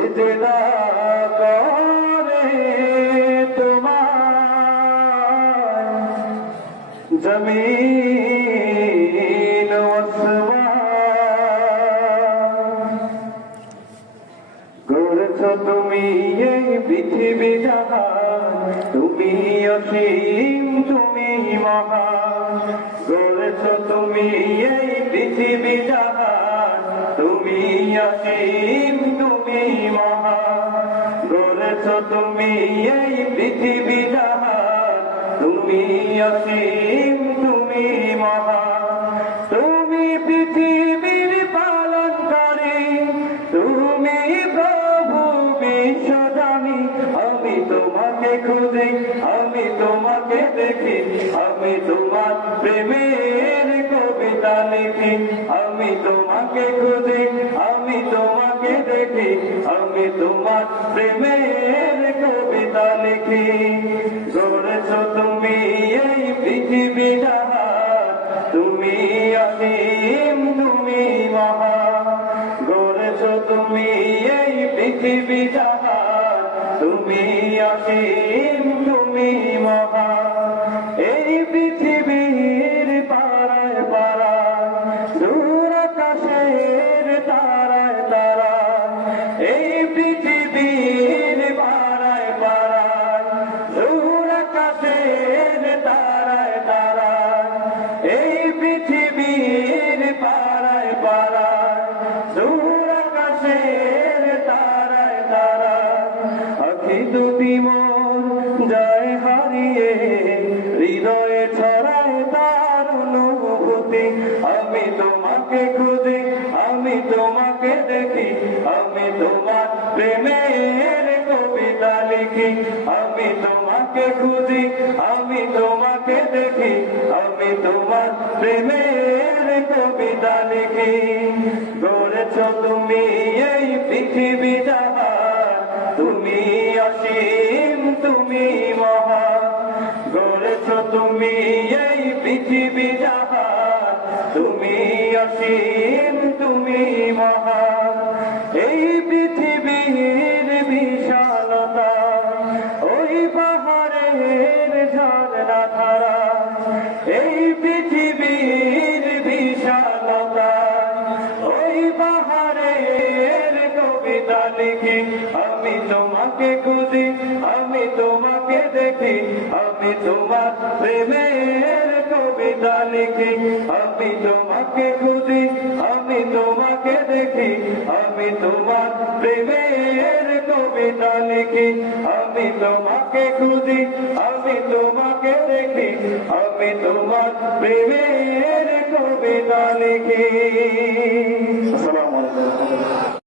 সেজদা করে তোমার জমিন আসমান। গড়েছ তুমি এই পৃথিবী জাহান, তুমি অসীম তুমি মহান। গড়েছ তুমি এই পৃথিবী জাহান, তুমি অসীম তুমি মহান। গড়েছ তুমি এই পৃথিবী জাহান, তুমি অসীম তুমি মহান। তুমি পৃথিবীর পালনকারী, তুমি প্রভু বিশ্বদানী। আমি তোমাকে খুঁজি, আমি তোমাকে দেখি, আমি তোমার প্রেমের কবিতা লিখি। আমি তোমাকে খুঁজি, আমি তোমাকে দেখি, আমি তোমার প্রেমের কবিতা লিখি। গড়েছ তুমি এই পৃথিবী জাহান, তুমি অসীম তুমি মহান। গড়েছ তুমি এই পৃথিবী জাহান, তুমি অসীম তুমি মহান। এই পৃথিবীর পারায় পারায়, দূর আকাশের তারায় তারায়। এই পৃথিবীর পারায় পারায়, দূর আকাশের তারায় তারায়। এই পৃথিবীর পারায় পারায়, দূর আকাশের তারায় তারায়। আখি দুটি মোর যায় হারিয়ে, হৃদয়ে ছড়ায় তার অনুভূতি। আমি তোমাকে খুঁজি, আমি তোমাকে দেখি, আমি তোমার প্রেমের কবিতা লিখি। আমি তোমাকে খুঁজি, আমি তোমাকে দেখি, আমি তোমার প্রেমের কবিতা লিখি। গড়েছ তুমি এই পৃথিবী জাহান, তুমি অসীম তুমি মহান। গড়েছ তুমি এই পৃথিবী জাহান, তুমি অসীম তুমি মহান। এই পৃথিবীর বিশালতা, ওই পাহাড়ের ঝর্ণা ধারা। এই পৃথিবীর বিশালতা, ওই পাহাড়ের কবিতা লিখি। আমি তোমাকে খুঁজি, আমি তোমাকে দেখি, আমি তোমার প্রেমের কবিতা লিখি। আমি তোমাকে খুঁজি, আমি তোমাকে দেখি, আমি তোমার প্রেমের কবিতা লিখি। আমি তোমাকে খুঁজি, আমি তোমাকে দেখি, আমি তোমার প্রেমের কবিতা লিখি। আসসালামু আলাইকুম।